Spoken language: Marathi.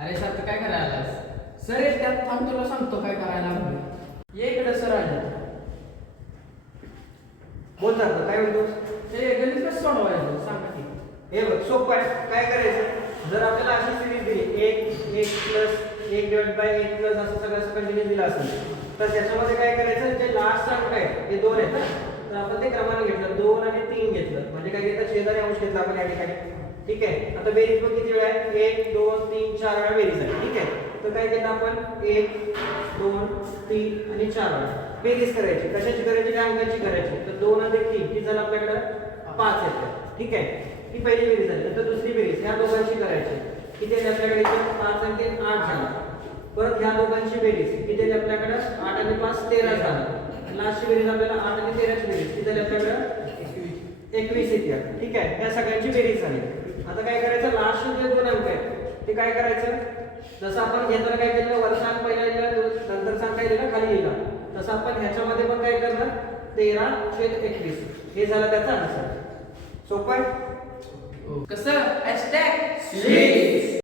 अरे सर तू काय करायला आलास? सर एक त्यात थांब तुला सांगतो काय करायला लागलो. ये इकडे सर आले. बोल ना काय म्हणतोस? हे गणित कसं सोडवायचं सांगा की. हे बघ सोपं आहे. काय करायचं, जर आपल्याला अशी सिरीज दिली 1 प्लस 1 डिवाइड बाय 1 प्लस असं सगळं कंटिन्यू दिलं असेल तर त्याच्यामध्ये काय करायचं, जे लास्ट अंक आहे हे 2 आहेत ना, तर आपण ते क्रमाने घेतलं 2 आणि 3 घेतलं म्हणजे काय घेतलं, शेजारी अंश घेतला आपण या ठिकाणी. ठीक आहे. आता बेरीज बघ किती वेळा आहे, 1 2 3 4 वेळा बेरीज आहे. ठीक आहे. तर काय केलं आपण 1 2 3 आणि 4 वेळा बेरीज करायची. कशाची करायची, त्या अंकाची करायची. तर 2 अधिक 3 किती झालं आपल्याकडे 5 येतं. ठीक आहे. ही पहिली बेरीज झाली. नंतर दुसरी बेरीज ह्या दोघांची करायची. किती आली आपल्याकडे, 5 आणि 3 8 झाला. परत ह्या दोघांची बेरीज किती आली आपल्याकडे, 8 आणि 5 13 झाला. लास्टची बेरीज आपल्याला 8 आणि 13 ची बेरीज किती झाली आपल्याकडे 21 येते. ठीक आहे. ह्या सगळ्यांची बेरीज झाली. आता काय करायचं, लास्ट जे 2 अंक आहेत ते काय करायचं, जसं आपण घेताना काय केलं, वरचा अंक पहिला लिहिला नंतरचा अंक काय लिहिला खाली लिहिला, तसं आपण ह्याच्यामध्ये पण काय करणार 13/21 हे झालं त्याचा आन्सर. सोपं आहे. कसं #6